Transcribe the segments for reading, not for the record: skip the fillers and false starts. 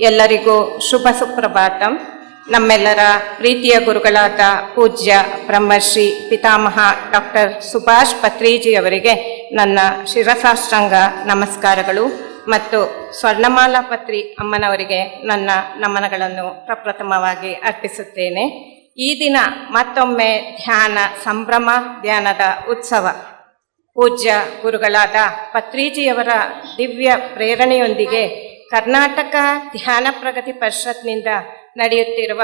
ಎಲ್ಲರಿಗೂ ಶುಭ ಸುಪ್ರಭಾತಂ. ನಮ್ಮೆಲ್ಲರ ಪ್ರೀತಿಯ ಗುರುಗಳಾದ ಪೂಜ್ಯ ಬ್ರಹ್ಮಶ್ರೀ ಪಿತಾಮಹ ಡಾಕ್ಟರ್ ಸುಭಾಷ್ ಪತ್ರಿಜಿಯವರಿಗೆ ನನ್ನ ಶಿರಸಾಷ್ಟಾಂಗ ನಮಸ್ಕಾರಗಳು ಮತ್ತು ಸ್ವರ್ಣಮಾಲಾ ಪತ್ರಿ ಅಮ್ಮನವರಿಗೆ ನನ್ನ ನಮನಗಳನ್ನು ಪ್ರಪ್ರಥಮವಾಗಿ ಅರ್ಪಿಸುತ್ತೇನೆ. ಈ ದಿನ ಮತ್ತೊಮ್ಮೆ ಧ್ಯಾನ ಸಂಭ್ರಮ, ಧ್ಯಾನದ ಉತ್ಸವ. ಪೂಜ್ಯ ಗುರುಗಳಾದ ಪತ್ರಿಜಿಯವರ ದಿವ್ಯ ಪ್ರೇರಣೆಯೊಂದಿಗೆ ಕರ್ನಾಟಕ ಧ್ಯಾನ ಪ್ರಗತಿ ಪರಿಷತ್ನಿಂದ ನಡೆಯುತ್ತಿರುವ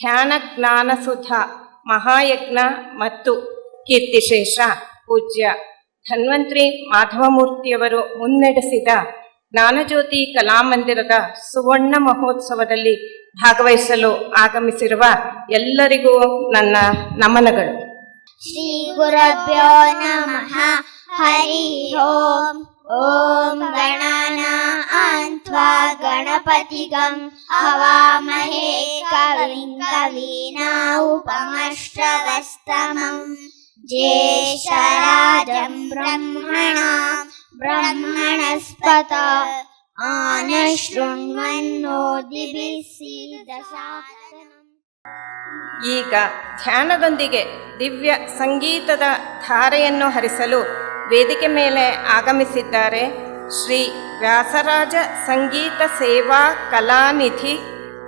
ಧ್ಯಾನ ಜ್ಞಾನಸುಧಾ ಮಹಾಯಜ್ಞ ಮತ್ತು ಕೀರ್ತಿಶೇಷ ಪೂಜ್ಯ ಧನ್ವಂತ್ರಿ ಮಾಧವಮೂರ್ತಿಯವರು ಮುನ್ನಡೆಸಿದ ಜ್ಞಾನಜ್ಯೋತಿ ಕಲಾಮಂದಿರದ ಸುವರ್ಣ ಮಹೋತ್ಸವದಲ್ಲಿ ಭಾಗವಹಿಸಲು ಆಗಮಿಸಿರುವ ಎಲ್ಲರಿಗೂ ನನ್ನ ನಮನಗಳು. ಶ್ರೀ ಗುರುಭ್ಯೋ ನಮಃ. ಹರಿ ಓಂ. ಓಂ ಗಣಾನಾಂ ತ್ವಾ ಗಣಪತಿಗಂ ಹವಾಮಹೇ ಕವಿಂ ಕವೀನಾಮುಪಮಶ್ರವಸ್ತಮಂ ಜ್ಯೇಷ್ಠರಾಜಂ ಬ್ರಹ್ಮಣಸ್ಪತ ಆನಶೃಣ್ವನ್ನೋದಿಭಿಸ್ಸೀದಸಾದನಂ. ಈಗ ಧ್ಯಾನದೊಂದಿಗೆ ದಿವ್ಯ ಸಂಗೀತದ ಧಾರೆಯನ್ನು ಹರಿಸಲು ವೇದಿಕೆ ಮೇಲೆ ಆಗಮಿಸಿದ್ದಾರೆ ಶ್ರೀ ವ್ಯಾಸರಾಜ ಸಂಗೀತ ಸೇವಾ ಕಲಾನಿಧಿ,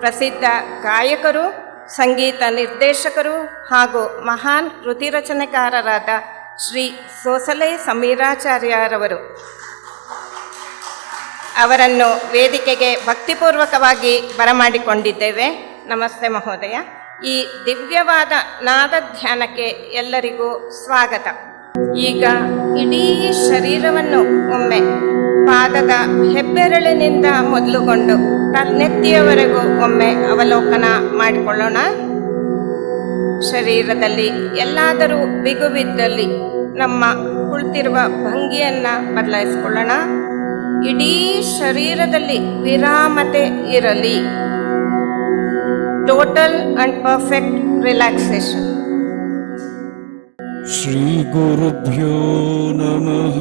ಪ್ರಸಿದ್ಧ ಗಾಯಕರು, ಸಂಗೀತ ನಿರ್ದೇಶಕರು ಹಾಗೂ ಮಹಾನ್ ಕೃತಿ ರಚನೆಕಾರರಾದ ಶ್ರೀ ಸೋಸಲೆ ಸಮೀರಾಚಾರ್ಯರವರು. ಅವರನ್ನು ವೇದಿಕೆಗೆ ಭಕ್ತಿಪೂರ್ವಕವಾಗಿ ಬರಮಾಡಿಕೊಂಡಿದ್ದೇವೆ. ನಮಸ್ತೆ ಮಹೋದಯ. ಈ ದಿವ್ಯವಾದ ನಾದ ಧ್ಯಾನಕ್ಕೆ ಎಲ್ಲರಿಗೂ ಸ್ವಾಗತ. ಈಗ ಇಡೀ ಶರೀರವನ್ನು ಒಮ್ಮೆ ಪಾದದ ಹೆಬ್ಬೆರಳಿನಿಂದ ಮೊದಲುಗೊಂಡು ತಲೆನೆತ್ತಿಯವರೆಗೂ ಒಮ್ಮೆ ಅವಲೋಕನ ಮಾಡಿಕೊಳ್ಳೋಣ. ಶರೀರದಲ್ಲಿ ಎಲ್ಲಾದರೂ ಬಿಗುವಿದ್ದಲ್ಲಿ ನಮ್ಮ ಕುಳಿತಿರುವ ಭಂಗಿಯನ್ನು ಬದಲಾಯಿಸಿಕೊಳ್ಳೋಣ. ಇಡೀ ಶರೀರದಲ್ಲಿ ವಿರಾಮತೆ ಇರಲಿ. Total and perfect relaxation. Shri ಗುರುಭ್ಯೋ ನಮಃ.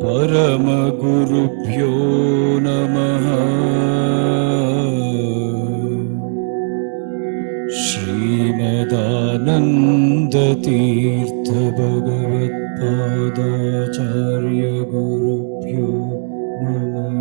ಪರಮ ಗುರುಭ್ಯೋ ನಮಃ. ಶ್ರೀಮದಾನಂದ ತೀರ್ಥ ಭಗವತ್ಪಾದಾಚಾರ್ಯ ಗುರುಭ್ಯೋ ನಮಃ.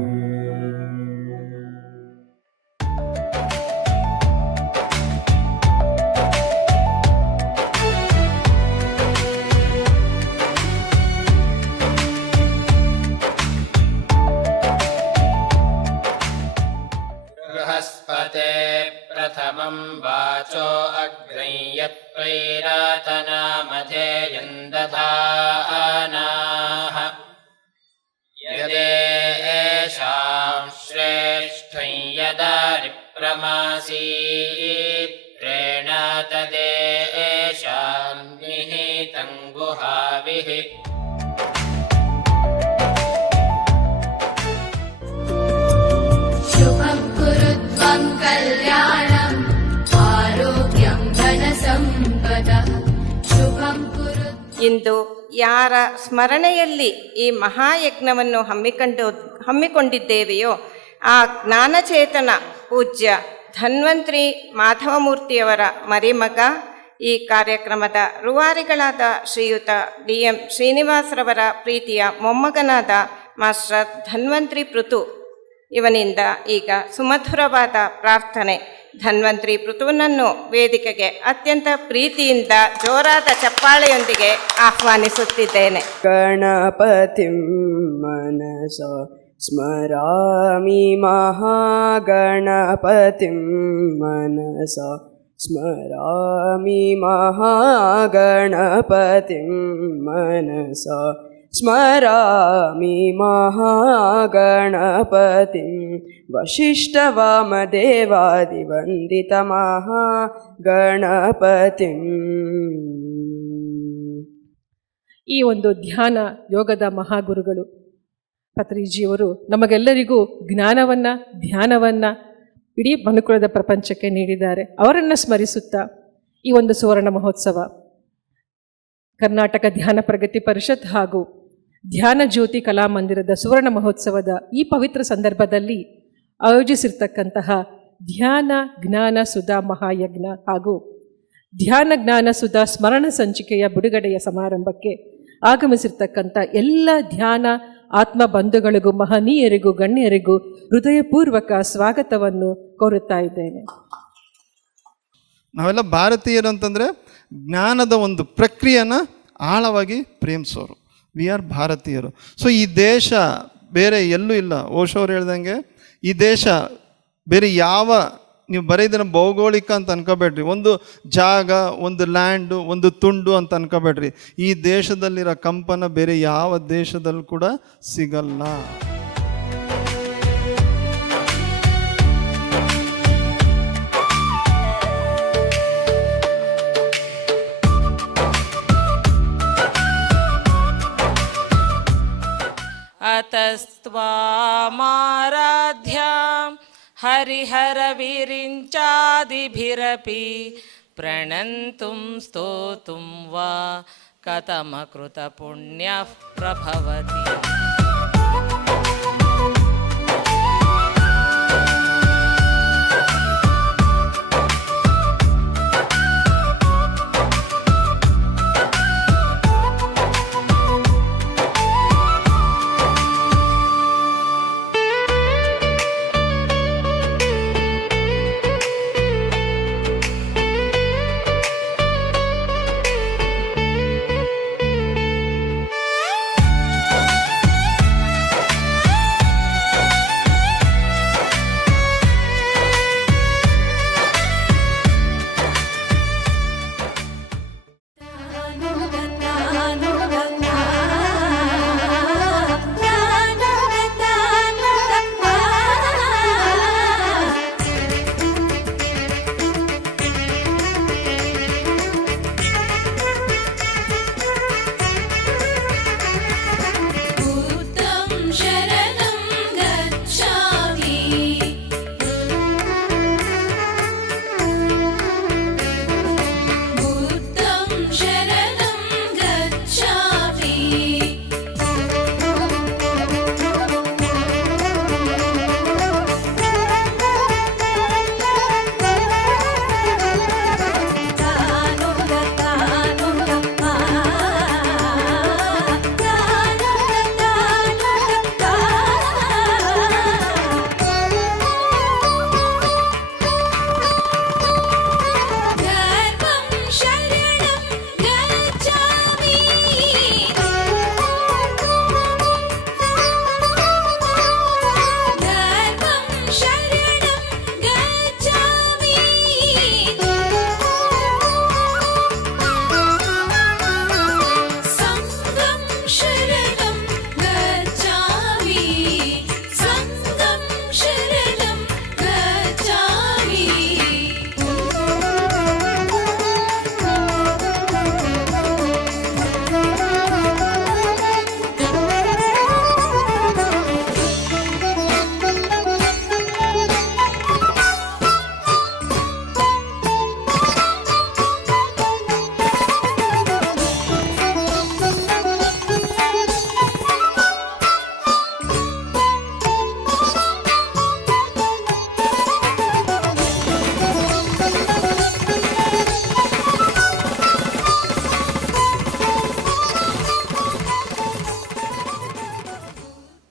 बृहस्पते प्रथमं वाचो अग्रै यत्प्रैरातनामधेयं दधानाः यदेषां श्रेष्ठं यदारिप्रमासीत् प्रेणातदेषां निहितं गुहाविः. कल्याणम् आरोग्यं धनसम्पदः शुभं कुरु. ಇಂದು ಯಾರ ಸ್ಮರಣೆಯಲ್ಲಿ ಈ ಮಹಾಯಜ್ಞವನ್ನು ಹಮ್ಮಿಕೊಂಡಿದ್ದೇವೆಯೋ ಆ ಜ್ಞಾನಚೇತನ ಪೂಜ್ಯ ಧನ್ವಂತ್ರಿ ಮಾಧವಮೂರ್ತಿಯವರ ಮರಿಮಗ, ಈ ಕಾರ್ಯಕ್ರಮದ ರೂವಾರಿಗಳಾದ ಶ್ರೀಯುತ DM ಶ್ರೀನಿವಾಸರವರ ಪ್ರೀತಿಯ ಮೊಮ್ಮಗನಾದ ಮಾಸ್ಟರ್ ಧನ್ವಂತ್ರಿ ಪೃಥು ಇವನಿಂದ ಈಗ ಸುಮಧುರವಾದ ಪ್ರಾರ್ಥನೆ. ಧನ್ವಂತ್ರಿ ಪೃಥುನನ್ನು ವೇದಿಕೆಗೆ ಅತ್ಯಂತ ಪ್ರೀತಿಯಿಂದ ಜೋರಾದ ಚಪ್ಪಾಳೆಯೊಂದಿಗೆ ಆಹ್ವಾನಿಸುತ್ತಿದ್ದೇನೆ. ಗಣಪತಿಂ ಮನಸ ಸ್ಮರಾಮಿ ಮಹಾಗಣಪತಿಂ ಮನಸ ಸ್ಮರಾಮಿ ಮಹಾಗಣಪತಿಂ ಮನಸ ಸ್ಮರಾಮಿ ಮಹಾಗಣಪತಿಂ ವಸಿಷ್ಠವಾಮದೇವಾದಿವಂದಿತ ಮಹಾಗಣಪತಿಂ. ಈ ಒಂದು ಧ್ಯಾನ ಯೋಗದ ಮಹಾಗುರುಗಳು ಪತ್ರಿಜಿಯವರು ನಮಗೆಲ್ಲರಿಗೂ ಜ್ಞಾನವನ್ನು ಧ್ಯಾನವನ್ನು ಇಡೀ ಮನುಕುಲದ ಪ್ರಪಂಚಕ್ಕೆ ನೀಡಿದ್ದಾರೆ. ಅವರನ್ನು ಸ್ಮರಿಸುತ್ತಾ ಈ ಒಂದು ಸುವರ್ಣ ಮಹೋತ್ಸವ ಕರ್ನಾಟಕ ಧ್ಯಾನ ಪ್ರಗತಿ ಪರಿಷತ್ ಹಾಗೂ ಧ್ಯಾನ ಜ್ಯೋತಿ ಕಲಾಮಂದಿರದ ಸುವರ್ಣ ಮಹೋತ್ಸವದ ಈ ಪವಿತ್ರ ಸಂದರ್ಭದಲ್ಲಿ ಆಯೋಜಿಸಿರ್ತಕ್ಕಂತಹ ಧ್ಯಾನ ಜ್ಞಾನ ಸುಧಾ ಮಹಾಯಜ್ಞ ಹಾಗೂ ಧ್ಯಾನ ಜ್ಞಾನ ಸುಧಾ ಸ್ಮರಣ ಸಂಚಿಕೆಯ ಬಿಡುಗಡೆಯ ಸಮಾರಂಭಕ್ಕೆ ಆಗಮಿಸಿರ್ತಕ್ಕಂಥ ಎಲ್ಲ ಧ್ಯಾನ ಆತ್ಮ ಬಂಧುಗಳಿಗೂ ಮಹನೀಯರಿಗೂ ಗಣ್ಯರಿಗೂ ಹೃದಯಪೂರ್ವಕ ಸ್ವಾಗತವನ್ನು ಕೋರುತ್ತಾ ಇದ್ದೇನೆ. ನಾವೆಲ್ಲ ಭಾರತೀಯರು ಅಂತಂದರೆ ಜ್ಞಾನದ ಒಂದು ಪ್ರಕ್ರಿಯೆನ ಆಳವಾಗಿ ಪ್ರೇಮಿಸೋರು. ವಿ ಆರ್ ಭಾರತೀಯರು. ಸೊ ಈ ದೇಶ ಬೇರೆ ಎಲ್ಲೂ ಇಲ್ಲ. ಓಶೋ ಅವ್ರು ಹೇಳ್ದಂಗೆ ಈ ದೇಶ ಬೇರೆ ಯಾವ, ನೀವು ಬರೀ ಇದನ್ನು ಭೌಗೋಳಿಕ ಅಂತ ಅನ್ಕೋಬೇಡ್ರಿ, ಒಂದು ಜಾಗ, ಒಂದು ಲ್ಯಾಂಡು, ಒಂದು ತುಂಡು ಅಂತ ಅನ್ಕೋಬೇಡ್ರಿ. ಈ ದೇಶದಲ್ಲಿರೋ ಕಂಪನ ಬೇರೆ ಯಾವ ದೇಶದಲ್ಲೂ ಕೂಡ ಸಿಗಲ್ಲ. ಅತಸ್ತ್ವಾಮಾರಾಧ್ಯಾಂ ಹರಿಹರ ವಿರಿಂಚಾದಿಭಿರಪಿ ಪ್ರಣಂತುಂ ಸ್ತೋತುಂ ವಾ ಕಥಮಕೃತ ಪುಣ್ಯಃ ಪ್ರಭವತಿ.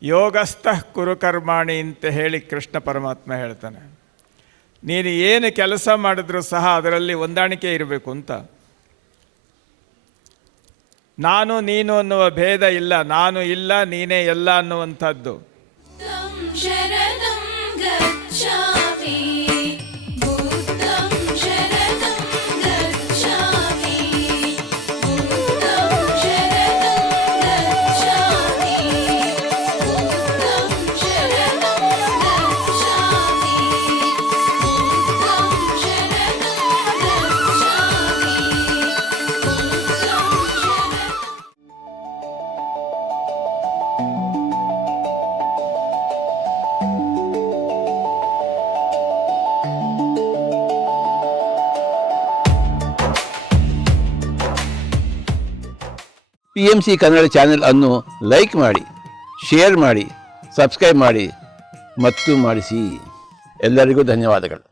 ಯೋಗಸ್ಥಃ ಕುರು ಕರ್ಮಾಣಿ ಅಂತ ಹೇಳಿ ಕೃಷ್ಣ ಪರಮಾತ್ಮ ಹೇಳ್ತಾನೆ. ನೀನು ಏನು ಕೆಲಸ ಮಾಡಿದ್ರೂ ಸಹ ಅದರಲ್ಲಿ ಹೊಂದಾಣಿಕೆ ಇರಬೇಕು ಅಂತ. ನಾನು ನೀನು ಅನ್ನುವ ಭೇದ ಇಲ್ಲ, ನಾನು ಇಲ್ಲ ನೀನೇ ಎಲ್ಲ ಅನ್ನುವಂಥದ್ದು. ಶರಣಂ ಗಚ್ಛಾಮಿ ಬುದ್ಧಂ ಶರಣಂ ಗಚ್ಛಾಮಿ ಬುದ್ಧಂ ಶರಣಂ ಗಚ್ಛಾಮಿ ಬುದ್ಧಂ ಶರಣಂ ಗಚ್ಛಾಮಿ ಬುದ್ಧಂ ಶರಣಂ ಗಚ್ಛಾಮಿ ಬುದ್ಧಂ PMC ಕನ್ನಡ ಚಾನೆಲ್ ಅನ್ನು ಲೈಕ್ ಮಾಡಿ, ಶೇರ್ ಮಾಡಿ, ಸಬ್ಸ್ಕ್ರೈಬ್ ಮಾಡಿ ಮತ್ತು ಮಾಡಿಸಿ. ಎಲ್ಲರಿಗೂ ಧನ್ಯವಾದಗಳು.